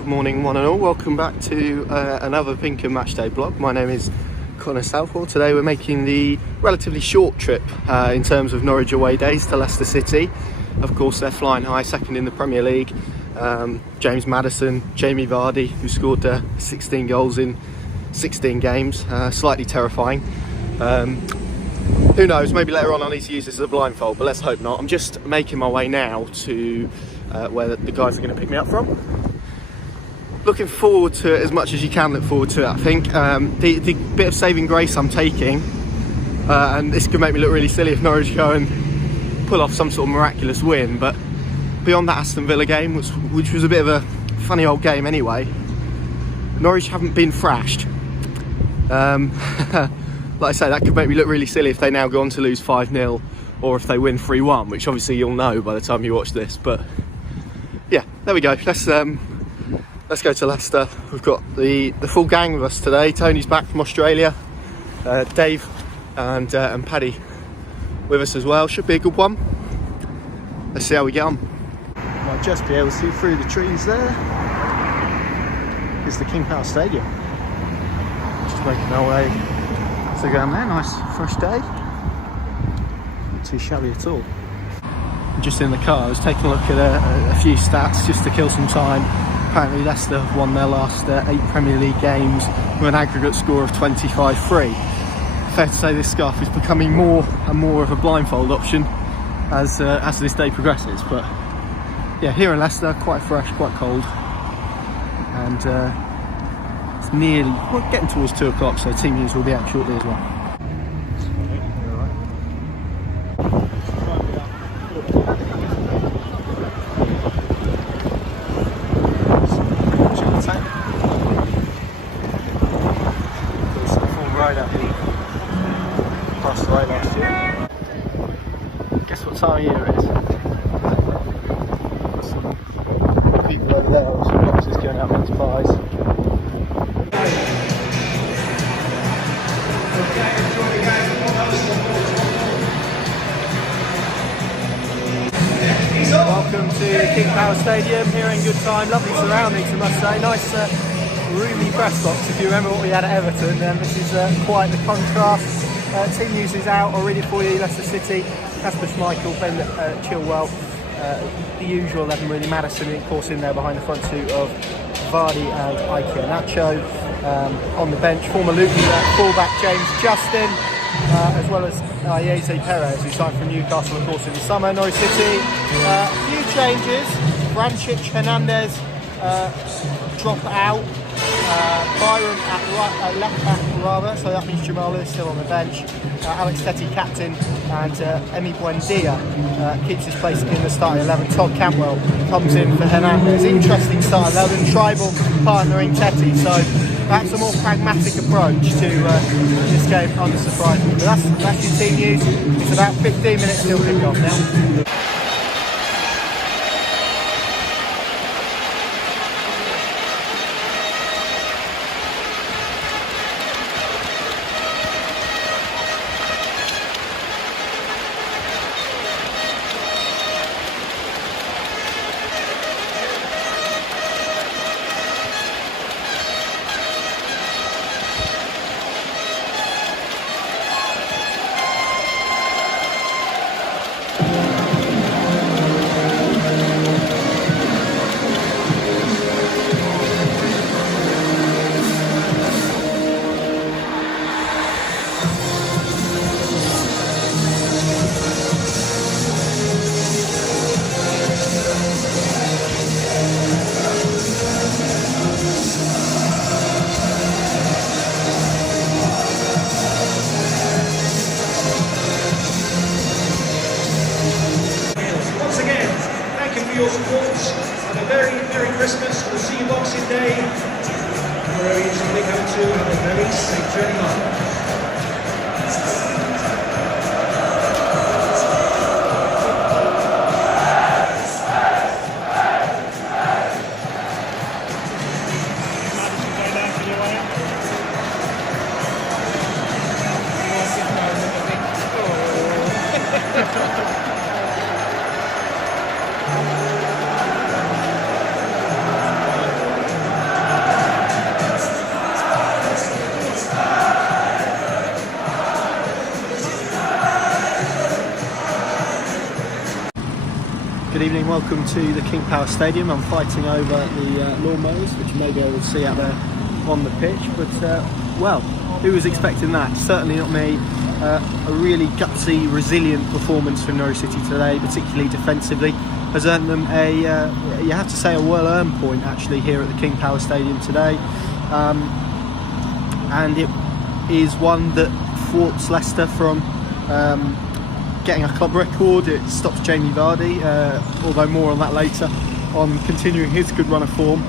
Good morning one and all, welcome back to another PinkUn Matchday blog. My name is Southwell. Today we're making the relatively short trip in terms of Norwich away days to Leicester City. Of course they're flying high, second in the Premier League. James Maddison, Jamie Vardy, who scored 16 goals in 16 games, slightly terrifying. Who knows, maybe later on I need to use this as a blindfold, but let's hope not. I'm just making my way now to where the guys are going to pick me up from. Looking forward to it as much as you can look forward to it, I think. The bit of saving grace I'm taking, and this could make me look really silly if Norwich go and pull off some sort of miraculous win, but beyond that Aston Villa game, which was a bit of a funny old game anyway, Norwich haven't been thrashed. Like I say, that could make me look really silly if they now go on to lose 5-0 or if they win 3-1, which obviously you'll know by the time you watch this. But yeah, there we go. Let's go to Leicester. We've got the full gang with us today. Tony's back from Australia, Dave and Paddy with us as well. Should be a good one. Let's see how we get on. Might just be able to see through the trees there. Here's the PinkUn Stadium. Just making our way to go down there. Nice fresh day. Not too shabby at all. Just in the car, I was taking a look at a few stats just to kill some time. Apparently Leicester have won their last 8 Premier League games with an aggregate score of 25-3. Fair to say this scarf is becoming more and more of a blindfold option as this day progresses. But yeah, here in Leicester, quite fresh, quite cold, and it's nearly, we're getting towards 2 o'clock, so team news will be out shortly as well. Passed away last year. Guess what time of year it is? Some people over there with some boxes going out mince pies. Welcome to PinkUn Stadium here in good time. Lovely surroundings, I must say. Nice roomy press box. If you remember what we had at Everton, then this is quite the contrast. Team news is out already for you. Leicester City, Kasper Schmeichel, Ben Chilwell, the usual 11 really. Maddison, of course, in there behind the front two of Vardy and Ike Nacho. On the bench, former Luton fullback James Justin, as well as Yeze Perez, who signed from Newcastle, of course, in the summer. Norwich City, a few changes. Brancic, Hernandez drop out. Byron at left back rather, so that means Jamal Lewis still on the bench. Alex Tettey captain, and Emi Buendia keeps his place in the starting 11. Todd Cantwell comes in for Hernandez. Interesting starting 11, Tribal partnering Tettey, so that's a more pragmatic approach to this game, unsurprisingly. But that's your team news. It's about 15 minutes till kick-off now. Your support. Have a very Merry Christmas. We'll see you Boxing Day. Wherever you usually go to, have a very safe journey home. evening, welcome to the King Power Stadium. I'm fighting over the lawnmowers, which you may be able to see out there on the pitch, but well, who was expecting that? Certainly not me. A really gutsy, resilient performance from Norwich City today, particularly defensively, has earned them you have to say, a well-earned point actually here at the King Power Stadium today, and it is one that thwarts Leicester from getting a club record. It stops Jamie Vardy, although more on that later, on continuing his good run of form.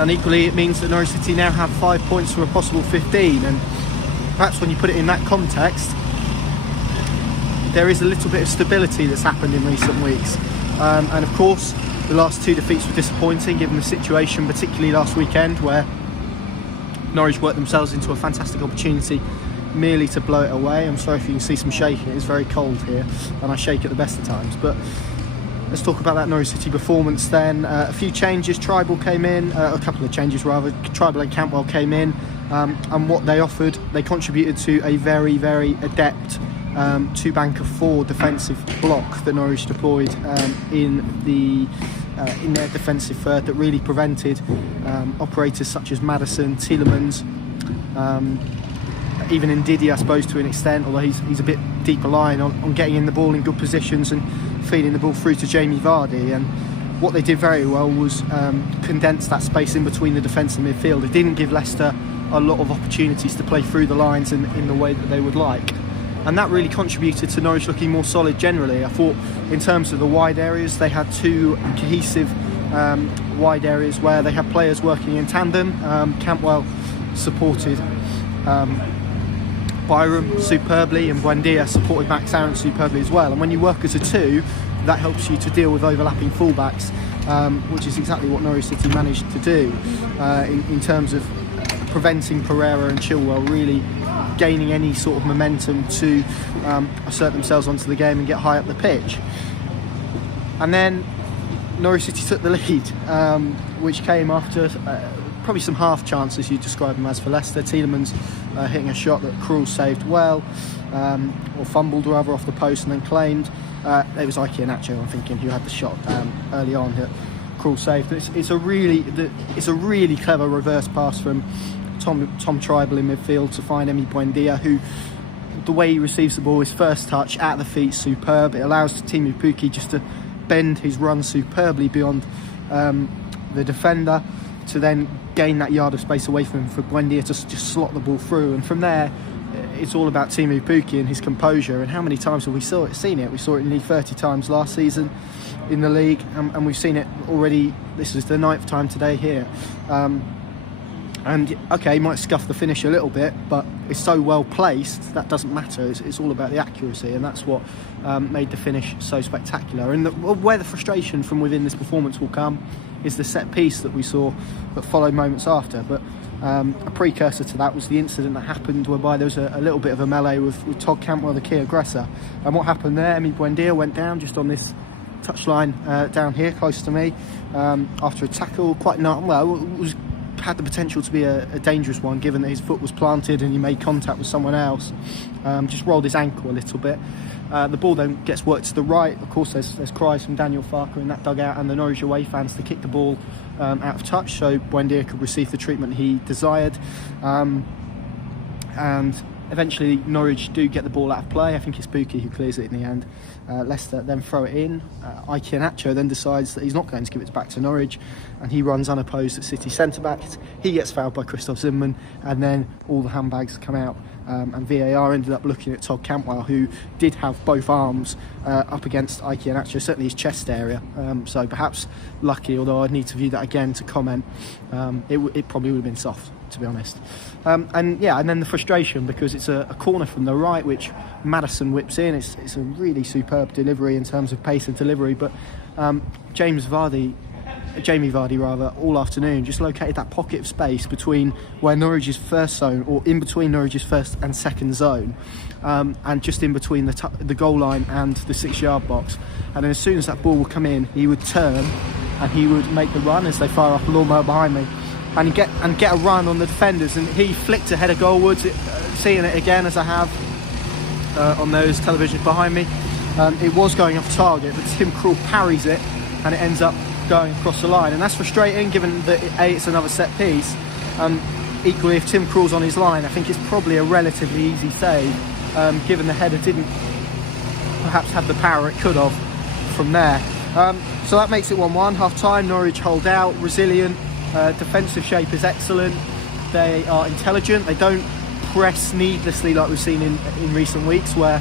And equally, it means that Norwich City now have 5 points from a possible 15. And perhaps when you put it in that context, there is a little bit of stability that's happened in recent weeks. And of course, the last 2 defeats were disappointing, given the situation, particularly last weekend, where Norwich worked themselves into a fantastic opportunity merely to blow it away. I'm sorry if you can see some shaking, it's very cold here and I shake at the best of times. But let's talk about that Norwich City performance then. A few changes. Tribal came in, a couple of changes rather. Tribal and Cantwell came in, and what they offered, they contributed to a very, very adept 2 bank of 4 defensive block that Norwich deployed in their defensive third, that really prevented operators such as Maddison, Tielemans, even Ndidi, I suppose, to an extent, although he's a bit deeper lying on getting in the ball in good positions and feeding the ball through to Jamie Vardy. And what they did very well was condense that space in between the defence and midfield. It didn't give Leicester a lot of opportunities to play through the lines in the way that they would like. And that really contributed to Norwich looking more solid generally. I thought in terms of the wide areas, they had 2 cohesive wide areas where they had players working in tandem. Cantwell supported Byram superbly, and Buendia supported Max Aaron superbly as well. And when you work as a 2, that helps you to deal with overlapping fullbacks, which is exactly what Norwich City managed to do in terms of preventing Pereira and Chilwell really gaining any sort of momentum to assert themselves onto the game and get high up the pitch. And then Norwich City took the lead, which came after probably some half chances, you'd describe them as, for Leicester. Tielemans hitting a shot that Krul saved well, or fumbled rather, off the post and then claimed. It was Ike Nacho, I'm thinking, who had the shot early on that Krul saved. It's a really clever reverse pass from Tom Tribal in midfield to find Emi Buendia, who, the way he receives the ball, his first touch at the feet, superb. It allows Timu Pukki just to bend his run superbly beyond the defender, to then gain that yard of space away from him for Buendia to just slot the ball through. And from there, it's all about Timu Pukki and his composure. And how many times have we seen it? We saw it nearly 30 times last season in the league, and we've seen it already. This is the 9th time today here. And okay, he might scuff the finish a little bit, but it's so well placed that doesn't matter. It's all about the accuracy, and that's what made the finish so spectacular. And where the frustration from within this performance will come is the set piece that we saw that followed moments after. But a precursor to that was the incident that happened whereby there was a little bit of a melee with Todd Cantwell, the key aggressor. And what happened there, Emi Buendia went down just on this touchline down here close to me after a tackle, had the potential to be a dangerous one, given that his foot was planted and he made contact with someone else. Just rolled his ankle a little bit. The ball then gets worked to the right. Of course, there's cries from Daniel Farker in that dugout and the Norwich away fans to kick the ball out of touch so Buendia could receive the treatment he desired. And eventually Norwich do get the ball out of play. I think it's Pukki who clears it in the end. Leicester then throw it in. Ike Nacho then decides that he's not going to give it back to Norwich, and he runs unopposed at City centre-backs. He gets fouled by Christoph Zimmermann, and then all the handbags come out, and VAR ended up looking at Todd Cantwell, who did have both arms up against Ike Nacho, certainly his chest area, so perhaps lucky, although I'd need to view that again to comment. It probably would have been soft, to be honest. And then the frustration, because it's a corner from the right which Maddison whips in. It's a really superb delivery in terms of pace and delivery, but Jamie Vardy all afternoon just located that pocket of space between where Norwich's first zone, or in between Norwich's first and second zone, and just in between the goal line and the 6-yard box. And then as soon as that ball would come in, he would turn and he would make the run as they fire off a lawnmower behind me, and get a run on the defenders. And he flicked a header goalwards, seeing it again as I have on those televisions behind me. It was going off target, but Tim Krul parries it and it ends up going across the line, and that's frustrating given that it's another set piece. Equally, if Tim Krul's on his line, I think it's probably a relatively easy save, given the header didn't perhaps have the power it could have from there. So that makes it 1-1. Half time, Norwich hold out, resilient, defensive shape is excellent, they are intelligent, they don't press needlessly like we've seen in recent weeks where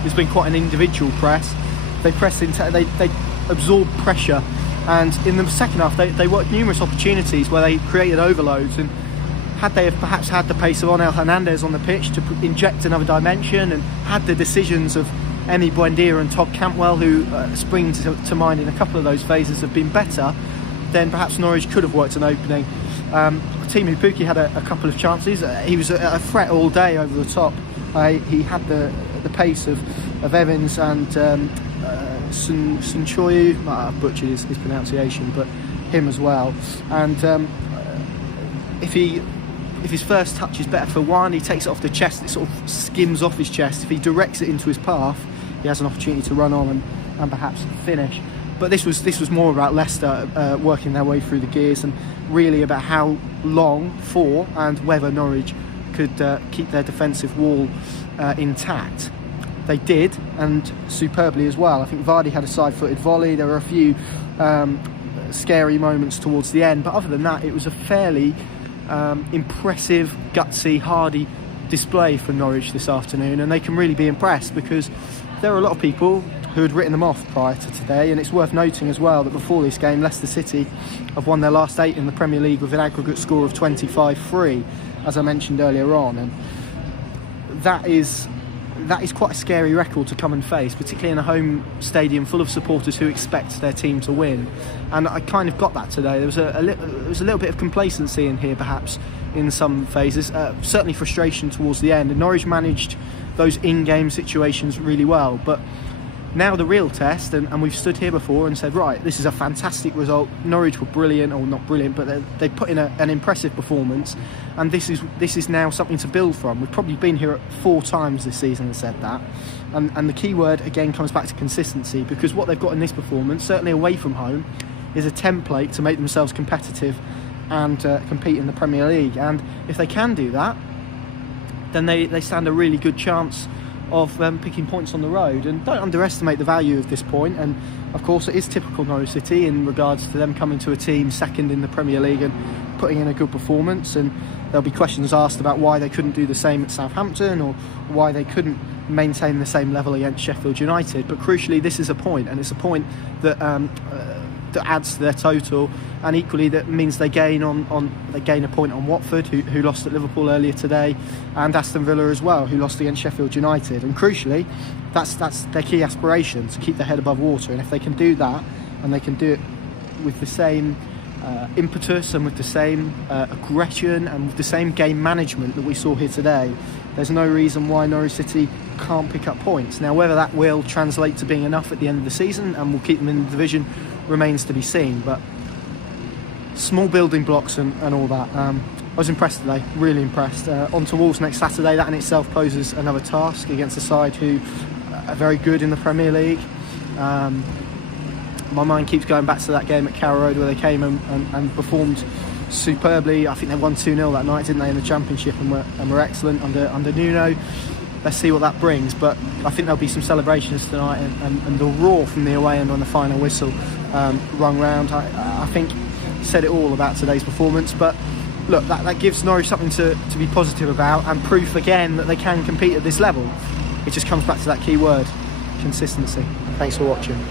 there's been quite an individual press. They press they absorb pressure, and in the second half they worked numerous opportunities where they created overloads, and had they have perhaps had the pace of Onel Hernandez on the pitch to inject another dimension, and had the decisions of Emi Buendia and Todd Cantwell, who spring to mind in a couple of those phases, have been better, then perhaps Norwich could have worked an opening. Timu Pukki had a couple of chances. He was a threat all day over the top. He had the pace of Evans and Sunchoyu. I've butchered his pronunciation, but him as well. And if his first touch is better for one, he takes it off the chest, it sort of skims off his chest. If he directs it into his path, he has an opportunity to run on and perhaps finish. But this was more about Leicester working their way through the gears, and really about how long for and whether Norwich could keep their defensive wall intact. They did, and superbly as well. I think Vardy had a side-footed volley. There were a few scary moments towards the end, but other than that, it was a fairly impressive, gutsy, hardy display for Norwich this afternoon, and they can really be impressed because there are a lot of people who had written them off prior to today. And it's worth noting as well that before this game, Leicester City have won their last 8 in the Premier League with an aggregate score of 25-3, as I mentioned earlier on, and that is quite a scary record to come and face, particularly in a home stadium full of supporters who expect their team to win. And I kind of got that today. There was a little bit of complacency in here, perhaps, in some phases. Certainly frustration towards the end. And Norwich managed those in-game situations really well. But now the real test, and we've stood here before and said, right, this is a fantastic result. Norwich were brilliant, or not brilliant, but they put in an impressive performance, and this is now something to build from. We've probably been here 4 times this season and said that, and the key word again comes back to consistency, because what they've got in this performance, certainly away from home, is a template to make themselves competitive and compete in the Premier League. And if they can do that, then they stand a really good chance of picking points on the road. And don't underestimate the value of this point. And of course it is typical Norwich City in regards to them coming to a team second in the Premier League and putting in a good performance, and there'll be questions asked about why they couldn't do the same at Southampton, or why they couldn't maintain the same level against Sheffield United. But crucially, this is a point, and it's a point that that adds to their total, and equally that means they gain a point on Watford, who lost at Liverpool earlier today, and Aston Villa as well, who lost against Sheffield United. And crucially, that's their key aspiration, to keep their head above water. And if they can do that, and they can do it with the same impetus and with the same aggression and with the same game management that we saw here today, there's no reason why Norwich City can't pick up points. Now, whether that will translate to being enough at the end of the season and will keep them in the division remains to be seen, but small building blocks and all that. I was impressed today, really impressed. On to Wolves next Saturday. That in itself poses another task against a side who are very good in the Premier League. My mind keeps going back to that game at Carrow Road where they came and performed superbly. I think they won 2-0 that night, didn't they, in the Championship, and were excellent under Nuno. Let's see what that brings, but I think there'll be some celebrations tonight, and the roar from the away end when the final whistle rung round, I think said it all about today's performance. But look, that gives Norwich something to be positive about, and proof again that they can compete at this level. It just comes back to that key word, consistency. Thanks for watching.